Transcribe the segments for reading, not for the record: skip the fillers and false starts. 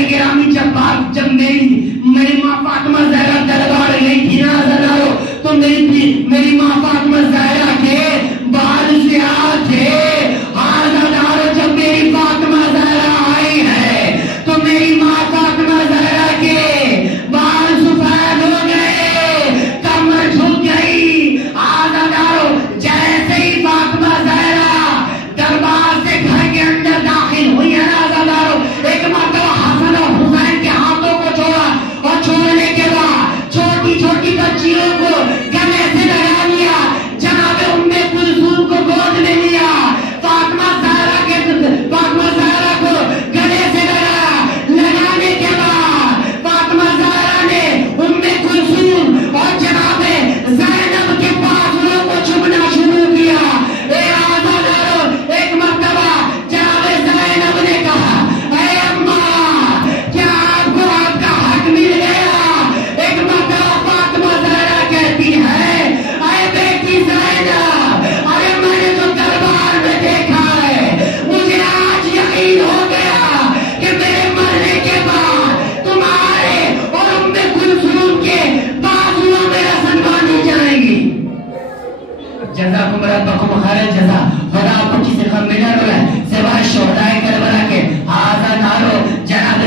सारे गिरामी जब मेरी माँ फातिमा ज़हरा दरबार गई थी ना ज़रारो, तो मेरी माँ फातिमा ज़हरा के बाल से थे। हाँ ज़रारो, जब मेरी फातिमा ज़हरा आई है तो मेरी माँ फातिमा ज़हरा के बाल सफेद हो गए, कमर झुक गई। हाँ ज़रारो, जैसे ही फातिमा ज़हरा दरबार से घर के अंदर दाखिल हुई है ना ज़रारो, एक मर्तबा हसन और हुसैन के हाथों को छोड़ा और छोड़ने के बाद छोटी छोटी बच्चियों को गले से लगा लिया। जनाब उम्मे कुलसूम को गोद में लिया, फातिमा ज़हरा को गले से लगाने के बाद फातिमा ज़हरा ने उम्मे कुलसूम और जनाब ज़ैनब के बाजुओं को चूमना शुरू किया। एक मर्तबा जनाब ज़ैनब ने कहा, ऐ अम्मा, क्या आपको आपका हक मिल गया? एक मर्तबा फातिमा ज़हरा कहती है, ऐ बेटी ज़ैनब, अरे मैंने जो दरबार में देखा है, मुझे आज यकीन हो गया कि मेरे मरने के बाद तुम्हारे और उम्मे कुलसूम के बाजुओं में रस्म बांधी जाएगी। जज़ाकुम रब्बकुम खैरल जज़ा। खुदा आपको किसी गम में न डुलाए सिवाय शुहदाए करबला के। आज़ादारो, जनाब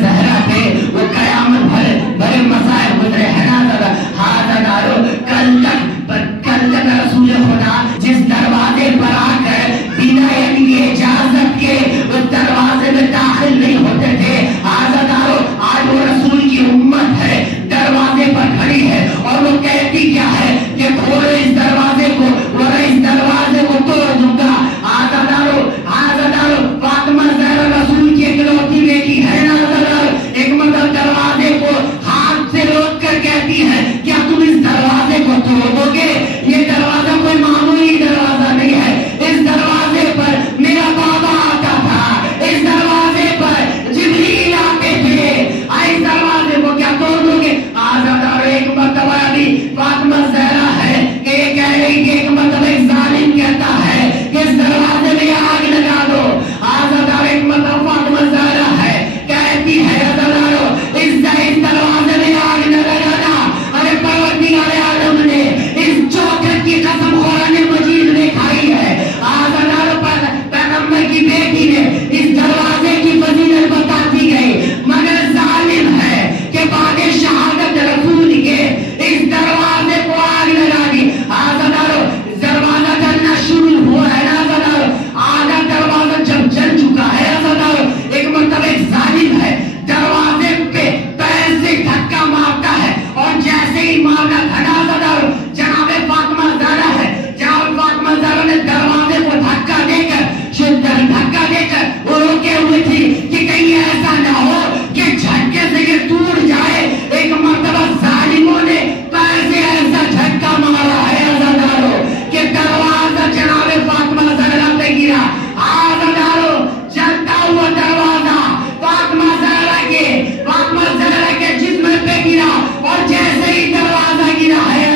ज़हरा थे, वो कयामत भरे मसाइब गुजरे हैं ना ज़रा। आज़ादारो, कल तक रसूल खुदा जिस दरवाजे पर आकर बिना इजाजत के उस दरवाजे में दाखिल नहीं होते थे, आज़ादारो, आज वो रसूल की उम्मत है, दरवाजे पर खड़ी है और वो कहती क्या है कि खोलो इस दरवाजे को वरना इस दरवाजे को तोड़ दूंगा। आज़ादारो, फातिमा ज़हरा रसूल की इकलौती बेटी है ना ज़रारो। एक मतलब दरवाजे को हाथ से रोक कर कहती है, क्या तुम इस दरवाजे को तोड़ दोगे? ये दरवाजा कोई मामूली दरवाजा नहीं है। इस दरवाजे पर मेरा बाबा आता था, इस दरवाजे पर जिब्रील आते थे, इस दरवाजे को क्या तोड़ दोगे? आज़ादारो, एक मर्तबा अभी फातिमा ज़हरा है कि ये कह रही कि एक मर्तबा एक जालिम कहता है कि इस दरवाजे में आग लगा दो। आज़ादारो, एक मर्तबा फातिमा ज़हरा है कहती है, आज़ादारो, इस दरवाजे में आग न लगाना। अरे परवरदिगार आलम ने इस चौखट की कसम कुरान मजीद में खाई है। आज़ादारो, पैगंबर की बेटी ने इस दरवाजे की फजीलत बताती गई, मगर जालिम है कि बाद शहादत रसूल के इस दरवाजे को आग लगा दी। आज़ादारो, दरवाजा जलना शुरू हुआ है ना आज़ादारो। आधा दरवाजा जब जल चुका है आज़ादारो, एक मतलब एक जालिम है दरवाजे पे पैर से धक्का मारता है और जैसे ही मारना खड़ा आज़ादारो, जनाब फातिमा ज़हरा है, जनाब फातिमा ज़हरा ने दरवाजे को धक्का देकर वो रोके हुए थी कि कहीं ऐसा ना हो कि झटके से ये टूट जाए। एक मर्तबा जालिमों ने पैर से ऐसा झटका मारा है आज़ादारो कि दरवाजा जनाब फातिमा ज़हरा पे गिरा। आज़ादारो, जलता हुआ दरवाजा फातिमा ज़हरा के जिस्म पे गिरा और जैसे ही दरवाजा गिरा है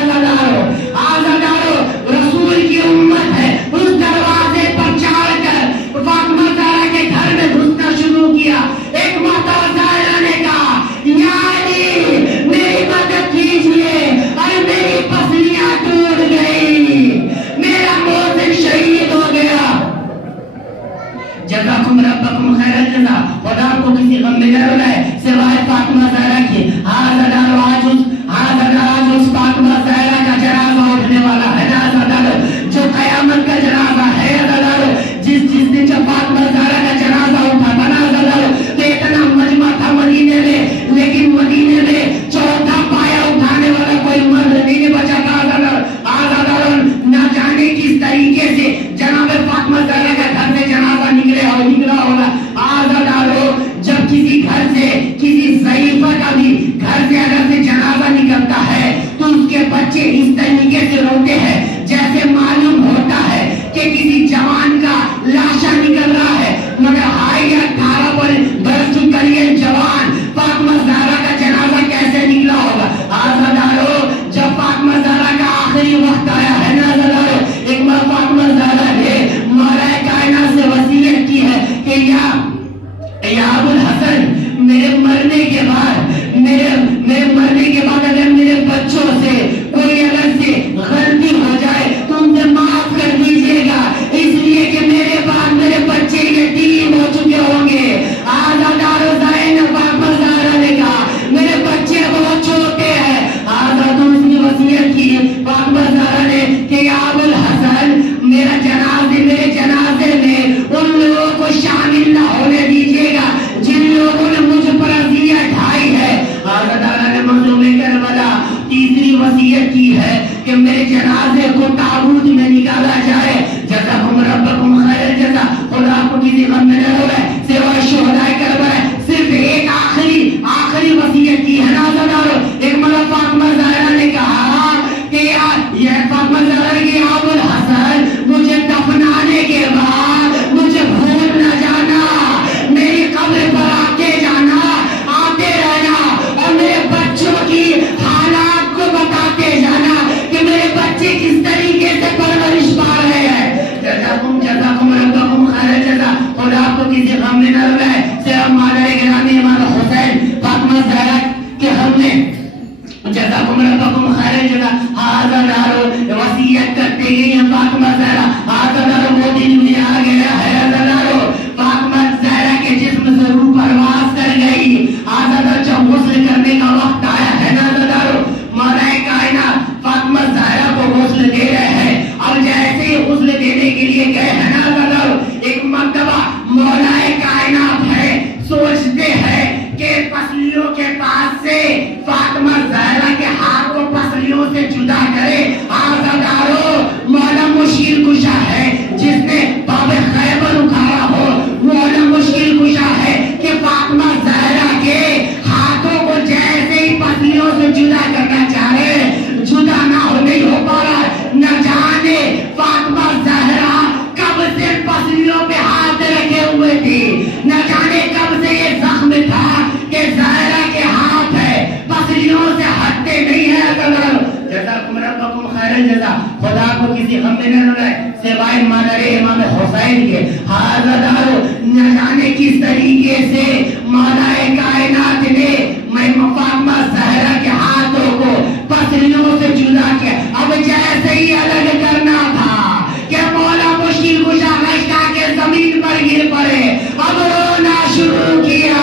आज़ादारो, रसूल की उम्मत है, उस दरवाजे पर चढ़कर फातिमा ज़हरा के घर में घुसना शुरू किया। एक माता ज़हरा ने कहा, या अली, मेरी मदद कीजिए, अरे मेरी पसलियां टूट गई, मेरा मोहसिन शहीद हो गया। जज़ाकुम रब्बकुम खैरल जज़ा। खुदा आपको किसी गम में न रुलाए सिवाय फातिमा ज़हरा के। आज़ादारो, आज उस फातिमा ज़हरा का जनाजा उठने वाला है ना आज़ादारो, जो कयामत का जनाजा है आज़ादारो। जिस दिन जब फातिमा ज़हरा का जनाजा उठा था ना आज़ादारो, तो इतना मजमा था मदीने में, लेकिन मदीने में चौथा पाया उठाने वाला कोई मर्द नहीं बचा था आज़ादारो। न जाने किस तरीके से जनाब फातिमा ज़हरा का घर से जनाजा निकला होगा आज़ादारो। जब किसी घर से किसी ज़ईफ़ा का भी घर से अगर से जनाजा निकलता है तो उसके बच्चे इस तरीके से रोते हैं जैसे मालूम होता है कि किसी जवान का लाशा निकल रहा है। मगर हाय 18 बरस की करीब जवान फातिमा ज़हरा का जनाजा कैसे निकला होगा आज़ादारो। जब फातिमा ज़हरा का आखिरी वक्त आया है ना आज़ादारो, एक बार फातिमा ज़हरा ने मौला कायनात से वसीयत की है कि या अबुल हसन سامنے نہ رہے صرف مادر گرامی امام حسین فاطمہ زہرا کے ہم نے جزاکم ربکم خیر الجزا ہاذا دارو وصیت کرتے گئی ہیں فاطمہ زہرا ہاذا دارو وہ دن بھی آ گیا ہے ہاذا دارو فاطمہ زہرا کے جسم سے روح پرواز کر گئی ہاذا دارو جب غسل کرنے کا وقت آیا ہے ہاذا دارو مولا کائنات فاطمہ زہرا کو غسل دے رہے ہیں اور جیسے ہی غسل دینے کے لیے گئے ہیں ہاذا دارو ایک مرتبہ مولا کائنات ہے سوچتے ہیں کہ پسلیوں کے پاس سے فاطمہ زہرا کے ہاتھ کو پسلیوں سے جدا کرے آزادارو مولا مشکل کشا ہے جس نے باب خیبر اکھاڑا ہو مولا مشکل کشا ہے کہ فاطمہ زہرا کے ہاتھوں کو جیسے ہی پسلیوں سے جدا کرنا چاہے جدا نہ ہو نہیں ہو پا رہا نہ جانے فاطمہ زہرا کب سے پسلیوں پہ ہاتھ رکھے ہوئے تھی نہ جانے کب سے یہ زخم تھا کہ زہرا کے ہاتھ ہے پسلیوں سے ہٹتے نہیں ہے جزاکم ربکم خیر الجزا خدا کو کسی غم میں نہ رہے سوائے مادر امام حسین کے ہاذا دارو نہ جانے کس طریقے سے مولا کائنات نے میں فاطمہ زہرا کے ہاتھوں کو پسلیوں سے جدا کیا اب جیسے ہی الگ کرنا تھا کہ مولا مشکل کشا رشتہ کے زمین پر گر پڑے اب رونا شروع کیا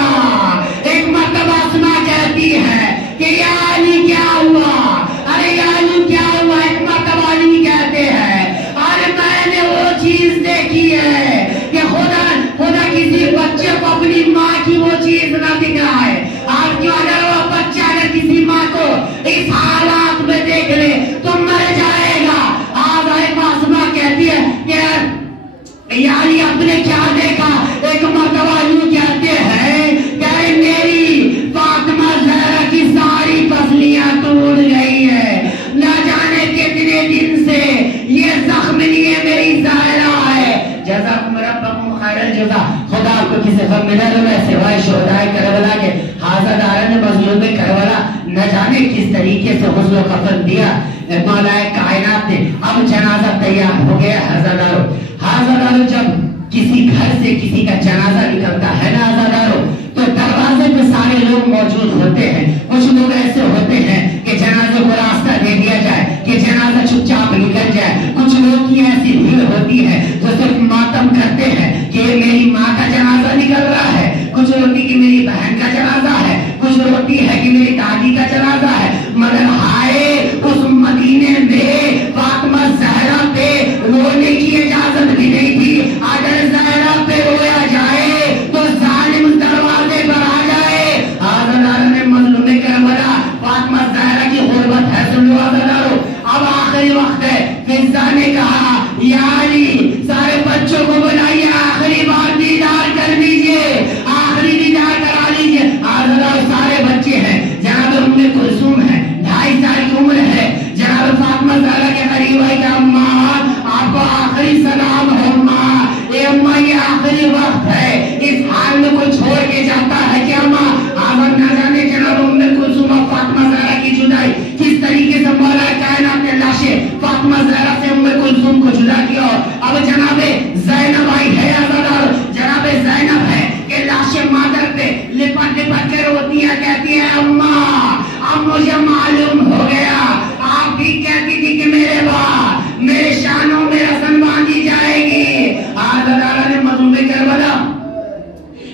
ایک مرتبہ اسما کہتی ہے کہ یا علی کیا ہوا ارے یا علی کیا ہوا ایک مرتبہ علی کہتے ہیں ارے میں نے وہ چیز دیکھی ہے کہ خدا کسی بچے کو اپنی ماں کی وہ چیز نہ دکھائے آپ کیوں اگر وہ بچہ اگر کسی ماں کو اس حالات میں دیکھ لے تو مر جائے گا آج ایک اسما کہتی ہے کہ یعنی اپنے کیا دیکھا ایک مرتبہ یوں کہتے ہیں کہ میری فاطمہ زہرا کی ساری پسلیاں ٹوٹ گئی ہے نہ جانے کتنے دن سے یہ زخم لیے میری زہرا ہے جزاکم ربکم خیر الجزا خدا کو کسی غم میں نہ رہے سوائے شہدائے کربلا کے ہاذا دارا نے مظلوم کربلا نہ جانے کس طریقے سے غسل و کفن دیا مولا کائنات نے اب جنازہ تیار ہو گیا ہاذا دارو جب کسی گھر سے کسی کا جنازہ نکلتا ہے نا ہاذا دارو تو دروازے پہ سارے لوگ موجود ہوتے ہیں کچھ لوگ ایسے ہوتے ہیں کہ جنازے کو راستہ دے دیا جائے کہ جنازہ چپ چاپ نکل جائے کچھ لوگ کی ایسی بھیڑ ہوتی ہے جو صرف ماتم کرتے ہیں کہ یہ میری ماں کا جنازہ نکل رہا ہے کچھ ہوتی کہ میری بہن کا جنازہ ہے کچھ ہوتی ہے کہ میری دادی کا جنازہ ہے مگر ہائے اس مدینے میں فاطمہ زہرا پہ رونے کی اجازت بھی نہیں تھی اگر زہرا پہ رویا جائے تو ظالم دروازے پر آ جائے آزادارہ نے مظلوم کربلا فاطمہ زہرا کی غربت ہے سن لو آزادارو اب آخری وقت ہے فضا نے کہا یا علی سارے بچوں کو بلائیے آخری بار دیدار کر لیجئے آخری دیدار کرا لیجئے آزادارو سارے بچے ہیں جناب ام کلثوم ہے 2.5 سال کی عمر ہے جناب فاطمہ زہرا کے قریب ہے کہ اماں آپ کو آخری سلام ہے اماں اے اماں یہ آخری وقت ہے اس حال میں کوئی چھوڑ کے جاتا ہے کہ اماں آمد نہ جانے جناب ام کلثوم اور فاطمہ زہرا کی جدائی کس طریقے سے مولا کائنات نے لاشیں فاطمہ زہرا سے ام کلثوم کو جدا کیا اب جناب زینب آئی ہے آزادار جناب زینب ہے کہ لاشیں مادر پہ لپٹ کے روتی ہے کہتی ہے اماں اب مجھے معلوم ہو گیا آپ بھی کہتی تھی کہ میرے بعد میرے شانوں میں رسن باندھی جائے گی آزادارہ نے مظلوم کربلا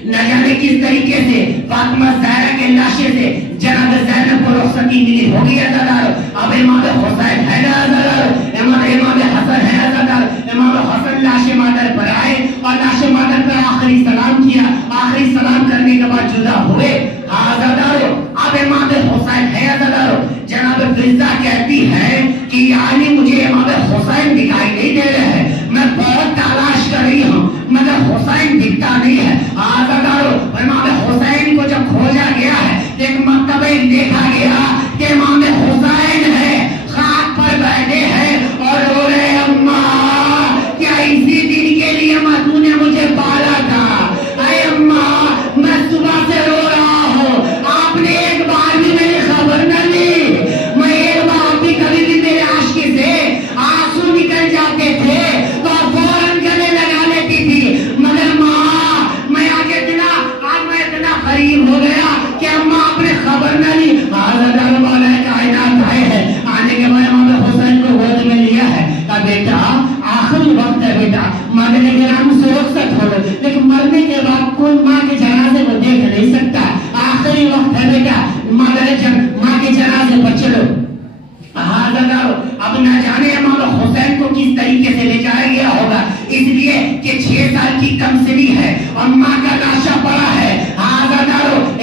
نہ جانے کس طریقے سے فاطمہ زہرا کے لاشے سے جناب زینب کو رخصتی ملی ہوگی آزادار اب امام حسین ہے آزادار امام حسن ہے آزادار امام حسن لاشے مادر پر آئے اور لاشے مادر پر آخری سلام کیا آخری سلام کرنے کے بعد جدا ہوئے آزادارو اب امام حسین ہے آزادارو جناب فضا کہتی ہے کہ یعنی مجھے امام حسین دکھائی نہیں دے رہے ہیں میں بہت تلاش کر رہی ہوں مگر حسین دکھتا نہیں ہے آزادارو امام حسین کو جب کھوجا گیا ہے ایک مرتبہ دیکھا گیا کہ امام حسین ہے خاک پر بیٹھے ہیں اور رو رہے اماں کیا اسی دن کے لیے ماں تو نے مجھے پالا تھا اے اماں میں صبح سے رو رہا ہوں آپ نے ایک بار بھی میری خبر نہ لی میں ایک بار بھی کبھی بھی میرے عاشقی سے آنسو نکل جاتے تھے تو فوراً گلے لگا لیتی تھی مگر ماں میں آگے कोई माँ के जनाजे को देख नहीं सकता। आखिरी वक्त है बेटा, माँ के जनाजे पर चलो। अब न जाने इमाम हुसैन को किस तरीके से ले जाया गया होगा, इसलिए कि 6 साल की कमसिनी है और माँ का लाशा पड़ा है।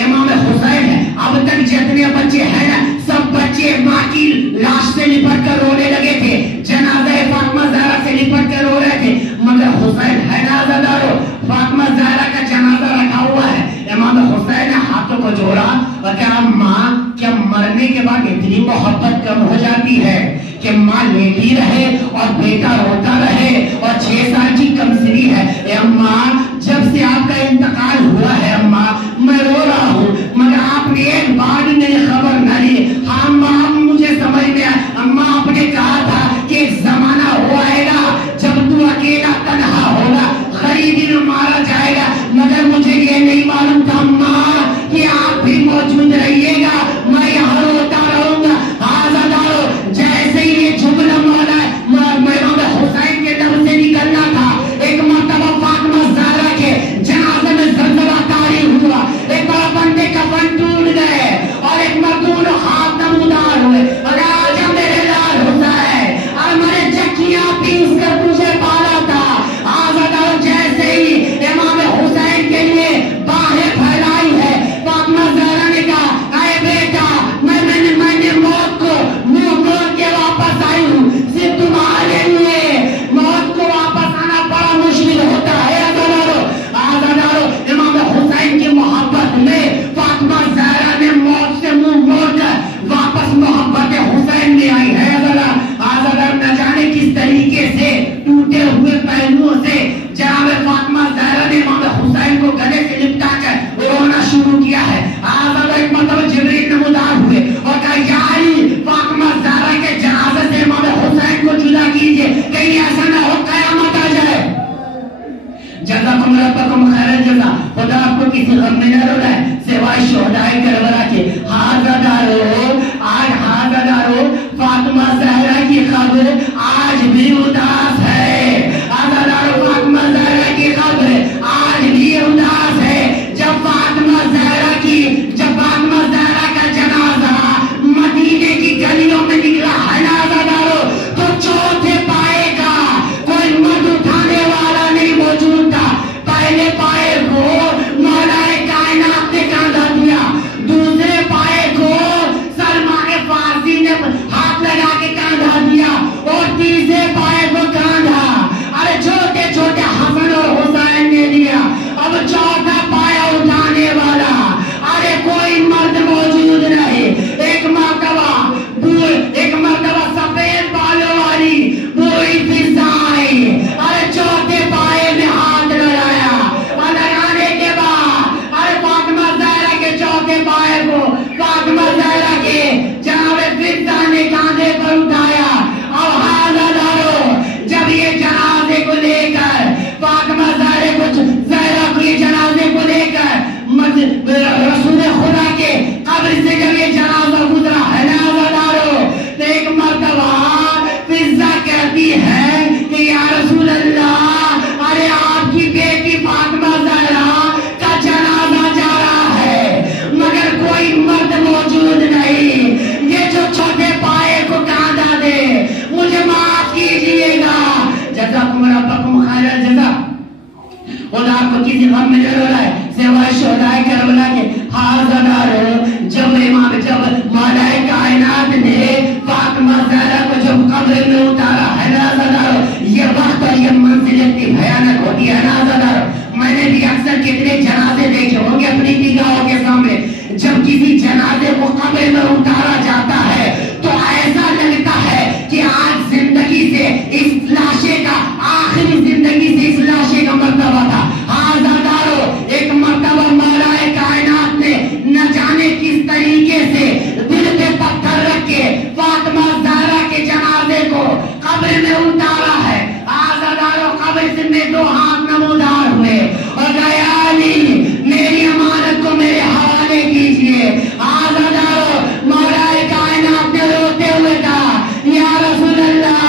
इमाम हुसैन है। अब तक जितने बच्चे हैं ना, सब बच्चे माँ की लाश से लिपट कर रोने लगे थे, जनाज़े फातिमा ज़हरा से लिपट कर रो रहे थे, मगर हुसैन है ना आज़ादारो, फातिमा ज़हरा का जनाजा रखा हुआ है। इमाम हुसैन ने हाथों को जोड़ा और कहा, माँ क्या मरने के बाद इतनी मोहब्बत कम हो जाती है कि माँ लेटी रहे और बेटा रोता रहे और 6 साल की कमसिनी है। अम्मा जब से आपका इंतकाल हुआ है अम्मा, मैं रो रहा हूँ, मगर आपने एक बार भी मेरी खबर न ली। हाँ माँ, मुझे समझ में आया। अम्मा आपने कहा था कि एक जमाना हो आएगा जब तू अकेला तन्हा होगा, गरीबी में मारा जाएगा, मगर मुझे ये नहीं मालूम था अम्मा कि आप भी मौजूद रहिएगा, मैं यहाँ रोता रहूंगा। आज़ादारो, जैसे ही ये जुमला मौला हुसैन के दम से निकलना था, एक मर्तबा फातिमा ज़हरा के जनाजे में ज़लज़ला तारी हुआ, एक बड़ा बंदे कफन टूट गए और एक मखदूम ख्वाब नमूदार हुए। अरे आजा मेरे लाल हुसैन, और मैंने चक्कियां पीस कर तुझे पाला था। आज़ादारो, जैसे ही इमाम हुसैन के लिए बाहें फैलाई है, फातिमा ज़हरा ने कहा, अरे बेटा मैंने मौत को मुंह मोड़ के वापस आई हूँ, सिर्फ तुम्हारे लिए। मौत को वापस आना बड़ा मुश्किल होता है आज़ादारो। इमाम हुसैन की मोहब्बत में फातिमा ज़हरा ने मौत से मुंह मोड़कर वापस मोहब्बत हुसैन में आई है। आज़ादारो, न जाने किस तरीके से टूटे हुए पहलुओं से जनाब फातिमा ज़हरा ने इमाम हुसैन को गले से लिपटा कर रोना शुरू किया है। आज़ादारो, एक मतलब जिब्रील नमूदार हुए और कहा, यारी फातिमा ज़हरा के जनाजे से इमाम हुसैन को जुदा कीजिए, कहीं ऐसा ना हो क़यामत आ जाए। जज़ाकुम रब्बकुम खैरल जज़ा। खुदा आपको किसी गम में न रुलाए सिवाय शुहदाए करबला के। आज़ादारो, फातिमा ज़हरा की खबर आज भी उदास है। आज़ादारो, फातिमा ज़हरा की खबर आज भी उदास है। जब फातिमा ज़हरा का जनाजा मदीने की गलियों में निकला है ना आज़ादारो, तो चौथे पाए का कोई मर्द उठाने वाला नहीं मौजूद था। पहले पाए को मौलाए कायनात ने कांधा दिया, दूसरे पाए को सलमान फारसी ने हाथ लगा के कांधा दिया और तीसरे पाए को कांधा अरे छोटे छोटे हसन और हुसैन ने दिया। अब चौथा पाया उठाने वाला अरे कोई मर्द मौजूद नहीं। एक मर्तबा सफेद बालों वाली बूढ़ी फिजाई अरे चौथे पाए में हाथ लगाया और लगाने के बाद अरे फातिमा ज़हरा के चौथे पाए को फातिमा ज़हरा के जनाब फिजा ने कांधे पर उठाया। और आज़ादारो, जब ये जनाजे को लेकर फातिमा ज़हरा को ये जनाजे को लेकर रसूल खुदा के कब्र से जब ये जनाजा गुजरा है ना आज़ादारो, तो एक मर्तबा फिजा कहती है कि या रसूल अल्लाह, अरे आपकी बेटी फातिमा ज़हरा का जनाजा जा रहा है, मगर कोई मर्द मौजूद नहीं। ये जो छोटे पाए को कांधा दे, मुझे माफ कीजिएगा। जज़ाकुम रब्बकुम खैरल जज़ा। खुदा आपको किसी गम में न रुलाए सिवाय शुहदाए करबला के। आज़ादारो, जब मौलाए कायनात ने फातिमा ज़हरा को जब कब्र में उतारा है ना आज़ादारो, ये वक्त और ये मंजिल इतनी भयानक होती है ना आज़ादारो। मैंने भी अक्सर कितने जनाजे देखे होंगे अपनी निगाहों के सामने। जब किसी जनाजे को कब्र में उतारा जाता है तो ऐसा लगता है कि आज जिंदगी से इस लाशे का आखिरी जिंदगी से इस लाशे का मर्तबा था। आज़ादारो, एक मर्तबा मौलाए कायनात ने न जाने किस तरीके से दिल पे पत्थर रख के फातिमा ज़हरा के जनाजे को कब्र में उतारा है। आज़ादारो, कब्र में 2 हाथ नमूदार हुए और गयाली मेरी अमानत को मेरे हवाले कीजिए। आज़ादारो, मौलाए कायनात ने रोते हुए कहा, या रसूल अल्लाह,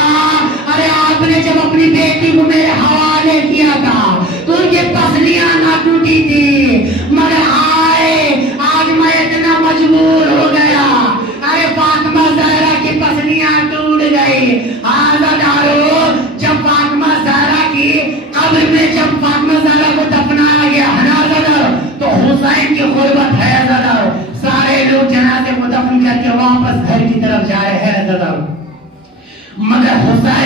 अरे आपने जब अपनी बेटी को मेरे हवाले किया था तो उनकी पसलियां ना टूटी थी,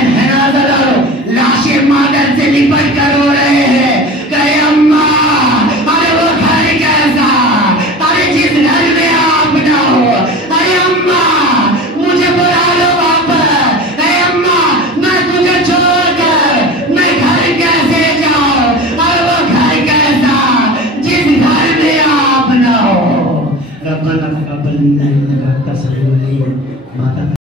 जनाजा डालो, लाशें मादर से लिपट कर रो रहे हैं, कहे अम्मा, अरे वो घर कैसा, अरे जिस घर में आप ना हो, अरे अम्मा मुझे बुला लो वापस, अरे अम्मा मैं तुझे छोड़कर मैं घर कैसे जाऊं, अरे वो घर कैसा जिस घर में आप ना हो। रब्बना तक़ब्बल मिन्ना इन्नका अंtas समीउल अलीम। माता